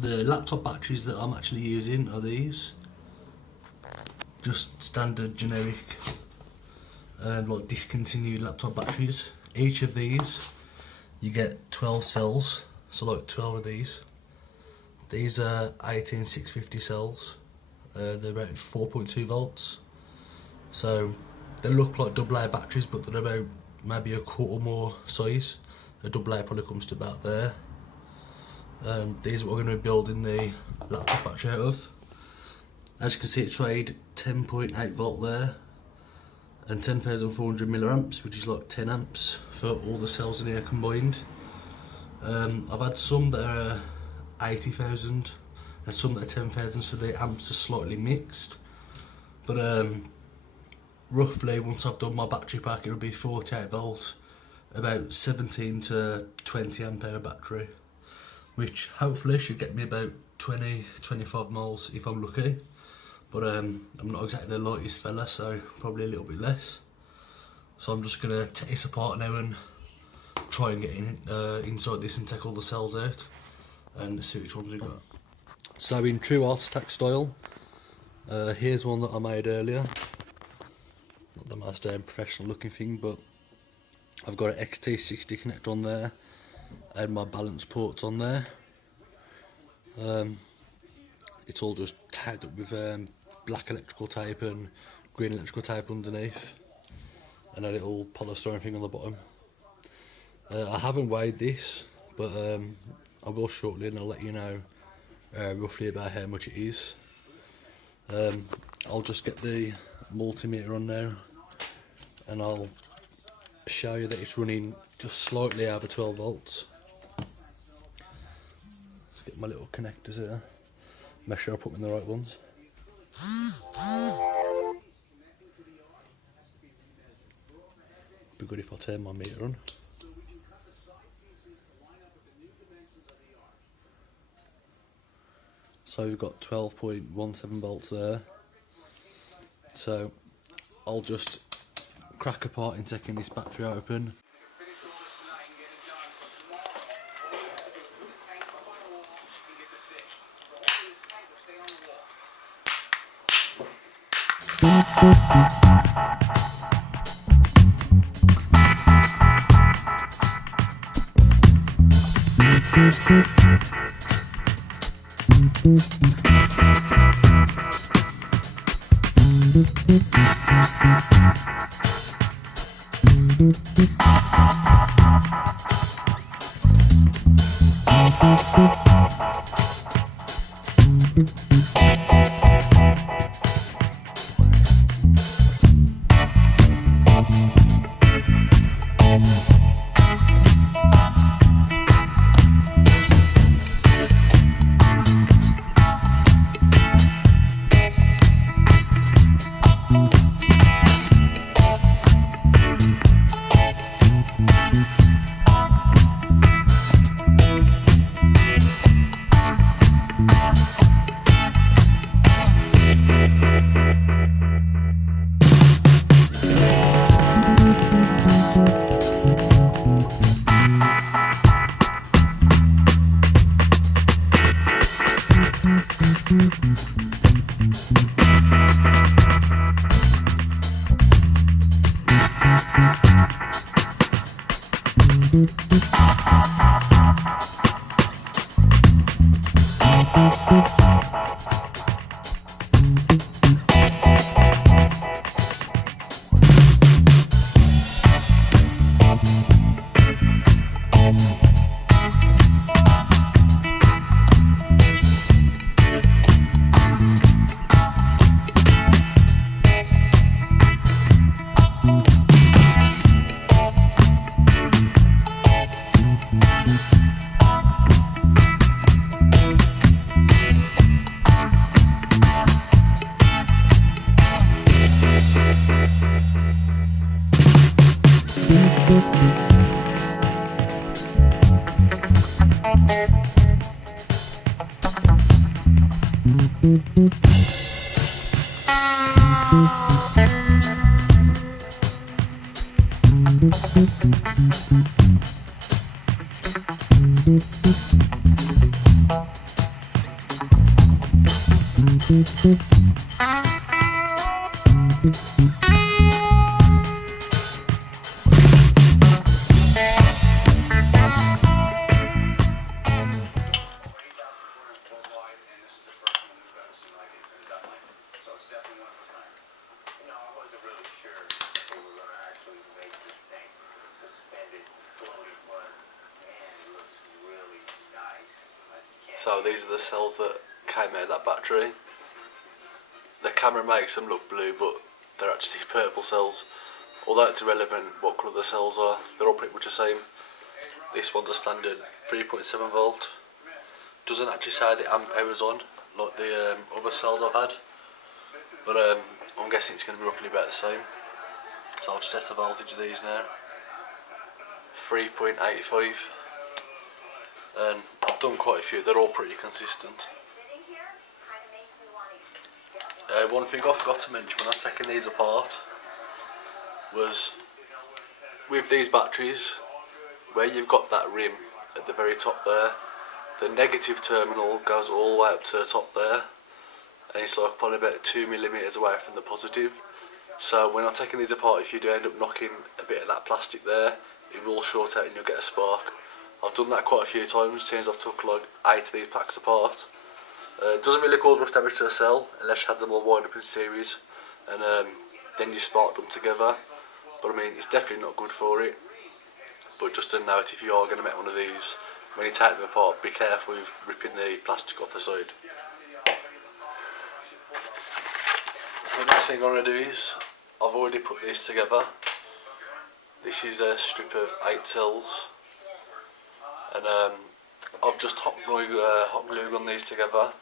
The laptop batteries that I'm actually using are these, just standard generic like discontinued laptop batteries. Each of these you get 12 cells, so like 12 of these. These are 18650 cells, they're about 4.2 volts, so they look like AA batteries but they're about maybe a quarter more size. A AA probably comes to about there. These are what we're going to be building the laptop battery out of. As you can see, it's rated 10.8 volt there and 10,400 milliamps, which is like 10 amps for all the cells in here combined. I've had some that are 80,000 and some that are 10,000, so the amps are slightly mixed. But roughly, once I've done my battery pack, it'll be 48 volt, about 17 to 20 ampere battery, which hopefully should get me about 20-25 miles if I'm lucky. But I'm not exactly the lightest fella, so probably a little bit less. So I'm just going to take this apart now and try and get inside this and take all the cells out and see which ones we've got. So in true Artstack style, here's one that I made earlier. Not the most professional looking thing, but I've got an XT60 connector on there and my balance ports on there. It's all just tagged up with black electrical tape and green electrical tape underneath, and a little polystyrene thing on the bottom. I haven't weighed this, but I will shortly, and I'll let you know roughly about how much it is. I'll just get the multimeter on now and I'll show you that it's running just slightly over 12 volts. Let's get my little connectors here, make sure I put them in the right ones. Be good if I turn my meter on. So we've got 12.17 volts there. So I'll just crack apart in taking this battery open. So these are the cells that came out of that battery. The camera makes them look blue, but they're actually purple cells. Although it's irrelevant what colour the cells are, they're all pretty much the same. This one's a standard 3.7 volt. Doesn't actually say the amp hours on like the other cells I've had, but I'm guessing it's going to be roughly about the same. So I'll just test the voltage of these now. 3.85, and I've done quite a few, they're all pretty consistent. One thing I forgot to mention when I was taking these apart was with these batteries, where you've got that rim at the very top there, the negative terminal goes all the way up to the top there, and it's like probably about 2mm away from the positive. So when I'm taking these apart, if you do end up knocking a bit of that plastic there, it will short out and you'll get a spark. I've done that quite a few times since I've took like 8 of these packs apart. It doesn't really cause much damage to the cell unless you had them all wired up in series, and then you spark them together. But I mean, it's definitely not good for it. But just a note, if you are going to make one of these, when you take them apart, be careful with ripping the plastic off the side. So the next thing I'm going to do is, I've already put these together. This is a strip of 8 cells, and I've just hot glue gun these together,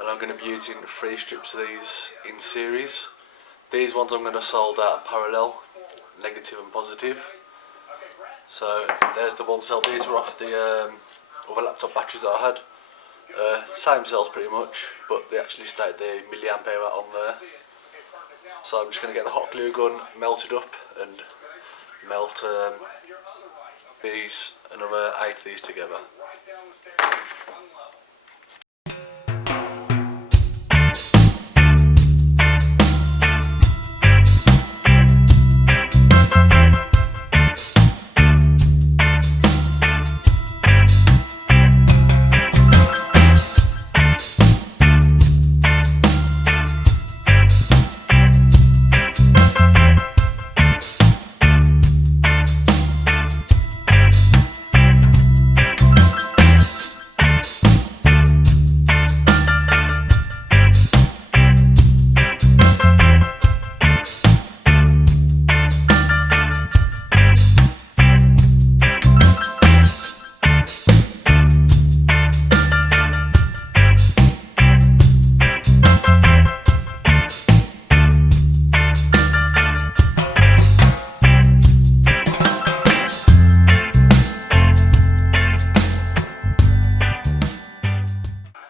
and I'm going to be using 3 strips of these in series. These ones I'm going to solder parallel, negative and positive. So there's the one cell. These were off the other laptop batteries that I had. Same cells pretty much, but they actually state the milliamp hour on there. So I'm just going to get the hot glue gun melted up and melt these, another 8 of these together.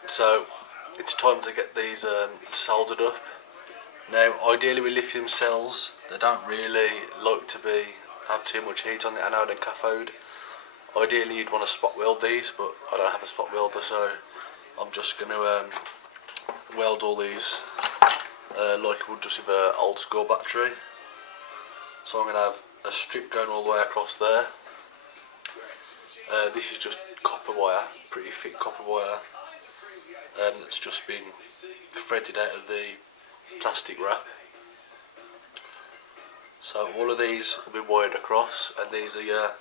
So it's time to get these soldered up. Now ideally with lithium cells, they don't really like to have too much heat on the anode and cathode. Ideally you'd want to spot weld these, but I don't have a spot welder, so I'm just going to weld all these like I would just with an old school battery. So I'm going to have a strip going all the way across there. This is just copper wire, pretty thick copper wire. It's just been threaded out of the plastic wrap. So all of these will be wired across, and these are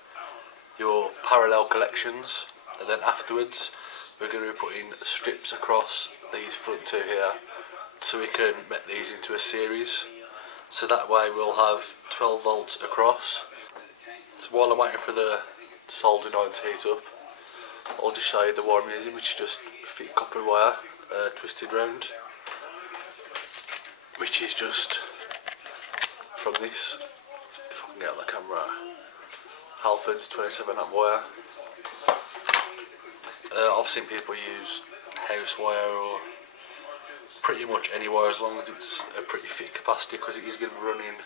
your parallel collections, and then afterwards we're going to be putting strips across these front two here so we can make these into a series. So that way we'll have 12 volts across. So while I'm waiting for the soldering iron to heat up, I'll just show you the wire I'm using, which is just thick copper wire twisted round, which is just from this, if I can get on the camera, Halford's 27 amp wire. I've seen people use house wire or pretty much any wire as long as it's a pretty thick capacity, because it is going to be running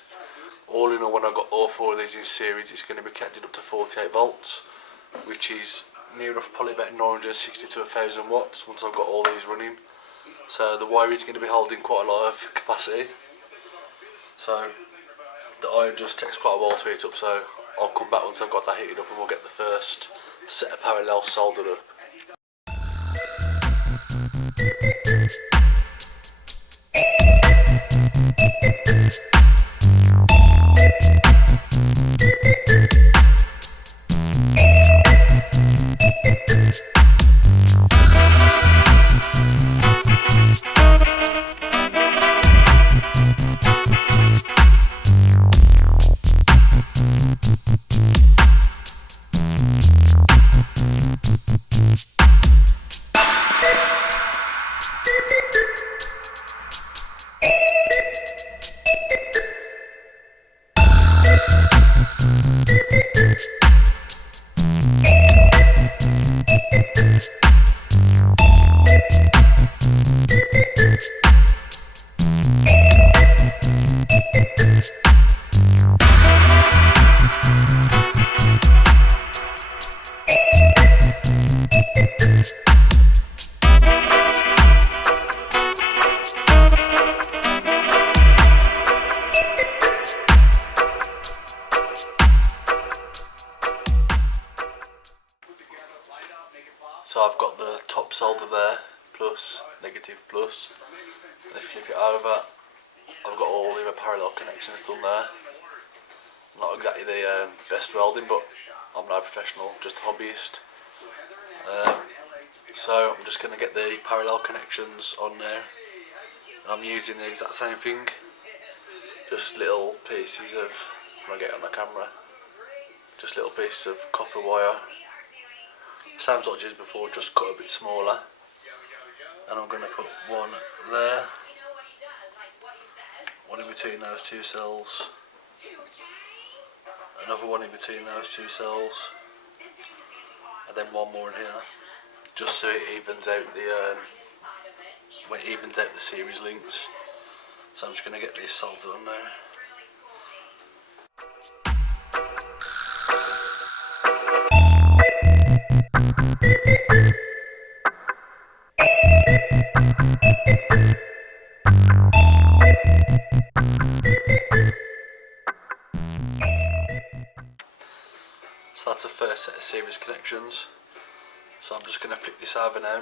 All in all, when I got all 4 of these in series, it's going to be connected up to 48 volts, which is near enough probably about 960 to 1000 watts once I've got all these running. So the wire is going to be holding quite a lot of capacity. So the iron just takes quite a while to heat up, so I'll come back once I've got that heated up and we'll get the first set of parallels soldered up. So I've got the top solder there, plus, negative, plus. And if you flip it over, I've got all the other parallel connections done there. Not exactly the best welding, but I'm no professional, just a hobbyist. So I'm just going to get the parallel connections on there. And I'm using the exact same thing, just little pieces of, when I get it on the camera, just little pieces of copper wire. Same as I did before, just cut a bit smaller. And I'm going to put one there, one in between those 2 cells, another one in between those 2 cells, and then one more in here, just so it evens out the series links. So I'm just going to get this soldered on there. So that's the first set of series connections. So I'm just going to flip this over now.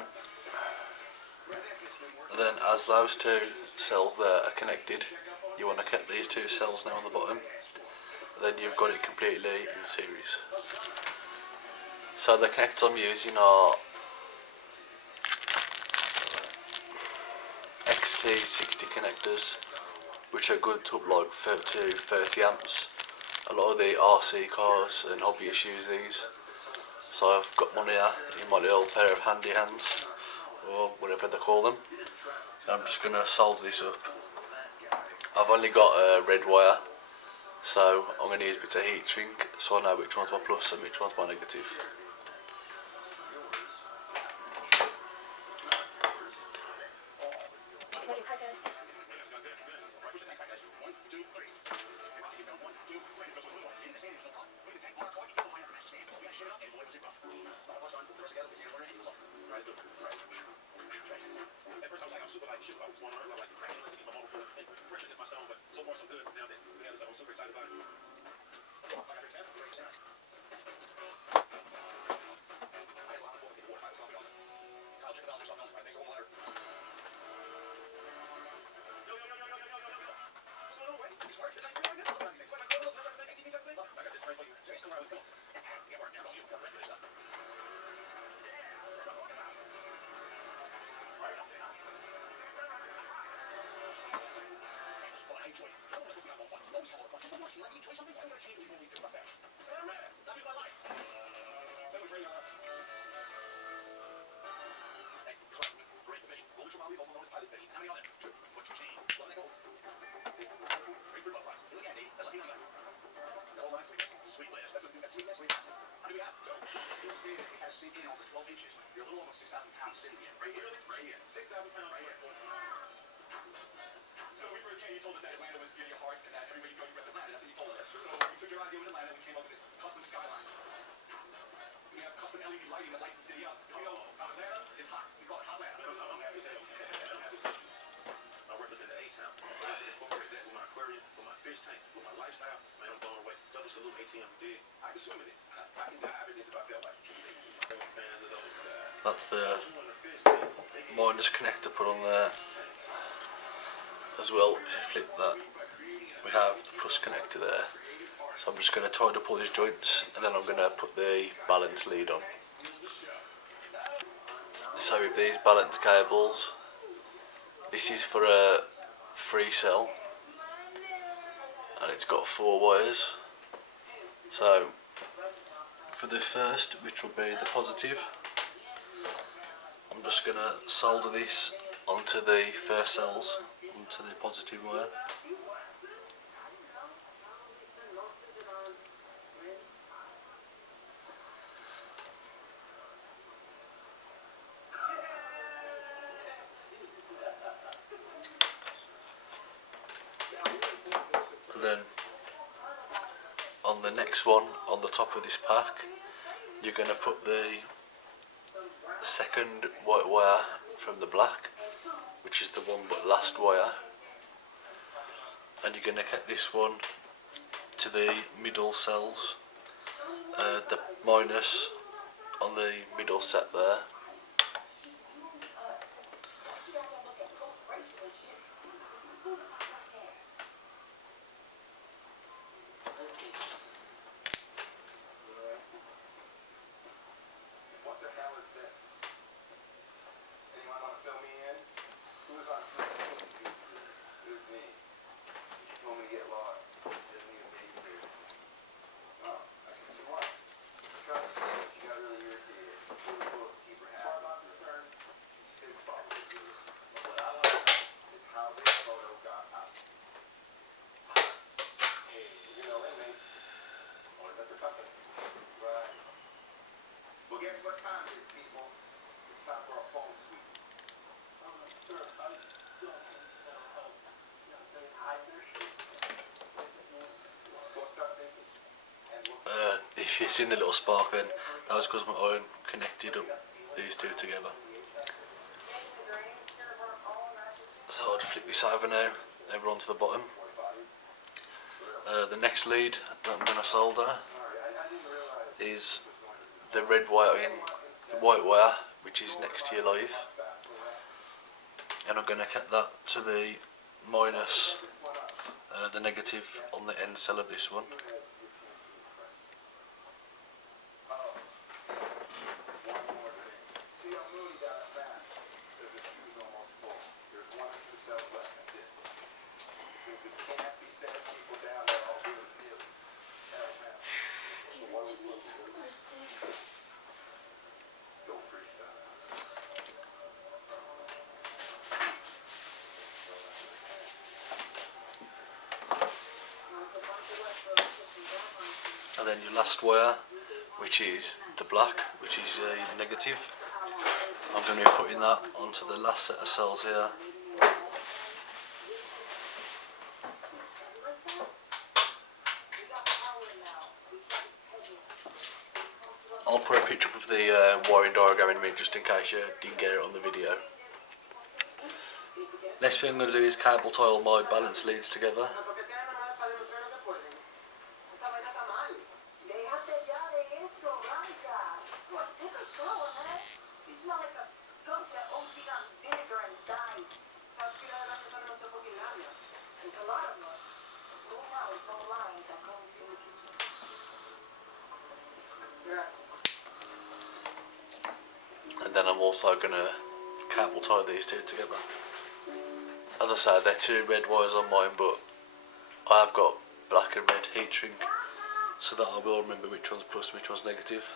And then as those 2 cells there are connected, you want to connect these 2 cells now on the bottom. And then you've got it completely in series. So the connectors I'm using are XT60 connectors, which are good to like 30 amps. A lot of the RC cars and hobbyists use these. So I've got one here in my little pair of handy hands, or whatever they call them. I'm just going to solder this up. I've only got a red wire, so I'm going to use a bit of heat shrink so I know which one's my plus and which one's my negative. So we first came, you told us that Atlanta was That's the minus connector put on there as well. If you flip that, we have the plus connector there. So I'm just going to tidy up all these joints and then I'm going to put the balance lead on. So with these balance cables, this is for a 3 cell and it's got 4 wires. So for the first, which will be the positive, I'm just going to solder this onto the first cells, onto the positive wire. And then on the next one, on the top of this pack, you're going to put the second white wire from the black, which is the one but last wire, and you're going to cut this one to the middle cells, the minus on the middle set there. If you've seen the little spark, then that was because my iron connected up these two together. So I'll flip this over now, over onto the bottom. The next lead that I'm going to solder is the red wire in, the white wire, which is next to your live, and I'm going to cut that to the minus, the negative on the end cell of this one. And then your last wire, which is the black, which is a negative, I'm going to be putting that onto the last set of cells here. I'll put a picture up of the wiring diagram in a minute just in case you didn't get it on the video. Next thing I'm going to do is cable tie all my balance leads together. And then I'm also going to cable tie these two together. As I said, they're 2 red wires on mine, but I have got black and red heat shrink so that I will remember which one's plus, which one's negative.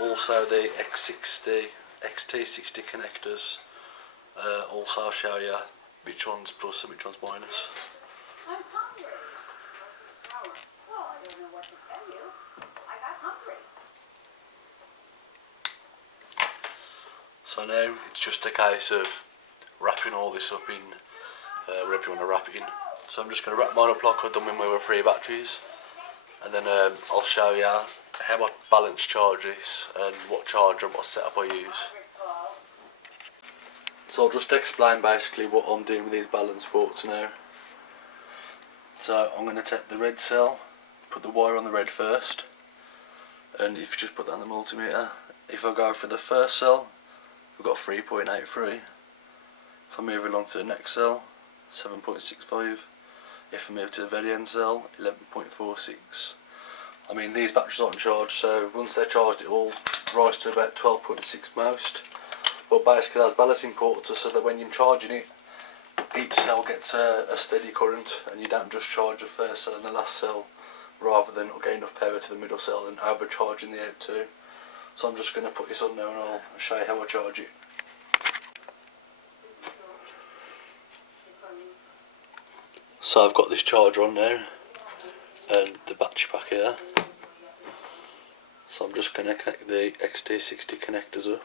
Also the XT60 connectors, also I'll show you which one's plus and which one's minus. I'm hungry. Well, I don't know what to tell you. I got hungry. So now it's just a case of wrapping all this up in wherever you want to wrap it in. So I'm just going to wrap mine up like I've done with my other 3 batteries, and then I'll show you how I balance charge this and what charger and what setup I use. So I'll just explain basically what I'm doing with these balance ports now. So I'm going to take the red cell, put the wire on the red first, and if you just put that on the multimeter, if I go for the first cell, we've got 3.83. If I move along to the next cell, 7.65. If I move to the very end cell, 11.46. I mean, these batteries aren't charged, so once they're charged it will rise to about 12.6 most. But basically those balancing ports are so that when you're charging it, each cell gets a steady current and you don't just charge the first cell and the last cell, rather than getting enough power to the middle cell and overcharging the out too. So I'm just going to put this on now and I'll show you how I charge it. So I've got this charger on now and the battery pack here. So I'm just going to connect the XT60 connectors up.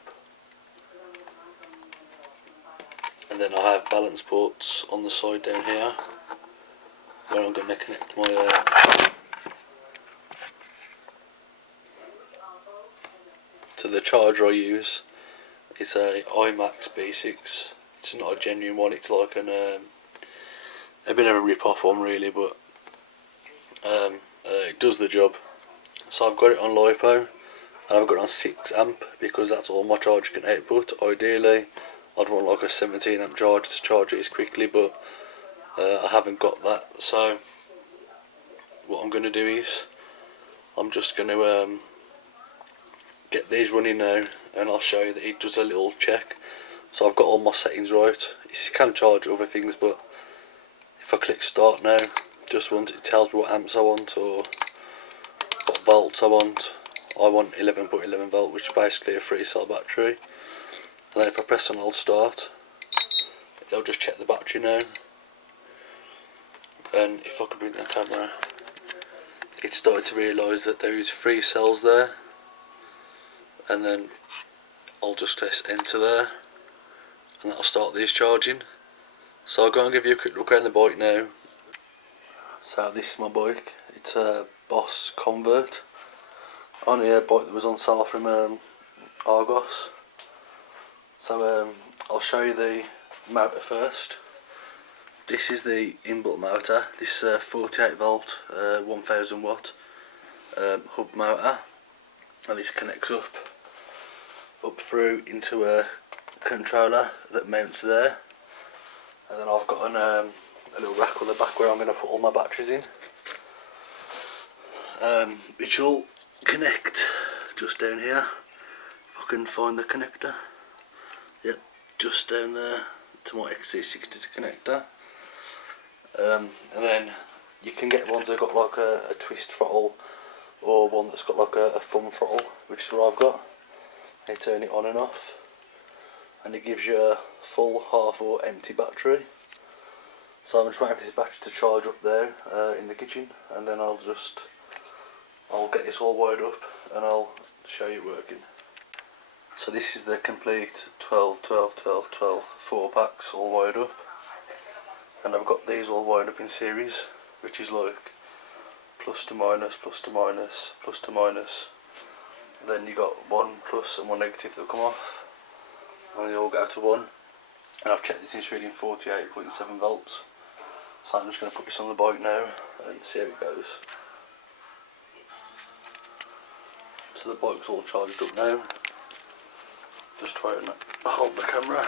And then I have balance ports on the side down here where I'm going to connect my so the charger I use is a iMax B6. It's not a genuine one, it's like a bit of a rip-off one really, but it does the job. So I've got it on LiPo and I've got it on 6 amp because that's all my charger can output. Ideally I'd want like a 17 amp charger to charge it as quickly, but I haven't got that. So what I'm going to do is I'm just going to get these running now and I'll show you that it does a little check. So I've got all my settings right. It can charge other things, but if I click start now, just once it tells me what amps I want or what volts I want. I want 11.11 volt, which is basically a 3 cell battery. And then if I press on hold start, it'll just check the battery now. And if I can bring the camera, it started to realise that there is 3 cells there. And then I'll just press enter there, and that'll start these charging. So I'll go and give you a quick look around the bike now. So this is my bike. It's a Boss Convert. Only a bike that was on sale from Argos. So I'll show you the motor first. This is the inbuilt motor. This is a 48 volt 1000 watt hub motor, and this connects up through into a controller that mounts there. And then I've got a little rack on the back where I'm going to put all my batteries in, which will connect just down here. If I can find the connector, yep, just down there to my XC60 connector. And then you can get ones that got like a twist throttle, or one that's got like a thumb throttle, which is what I've got. You turn it on and off, and it gives you a full, half or empty battery. So I'm just waiting for this battery to charge up there in the kitchen, and then I'll get this all wired up and I'll show you working. So this is the complete 12, 12, 12, 12 4 packs all wired up, and I've got these all wired up in series, which is like plus to minus, plus to minus, plus to minus. Then you got 1 plus and 1 negative that come off, and they all go to 1. And I've checked this, it's reading 48.7 volts. So I'm just going to put this on the bike now and see how it goes. So the bike's all charged up now. Just try and hold the camera.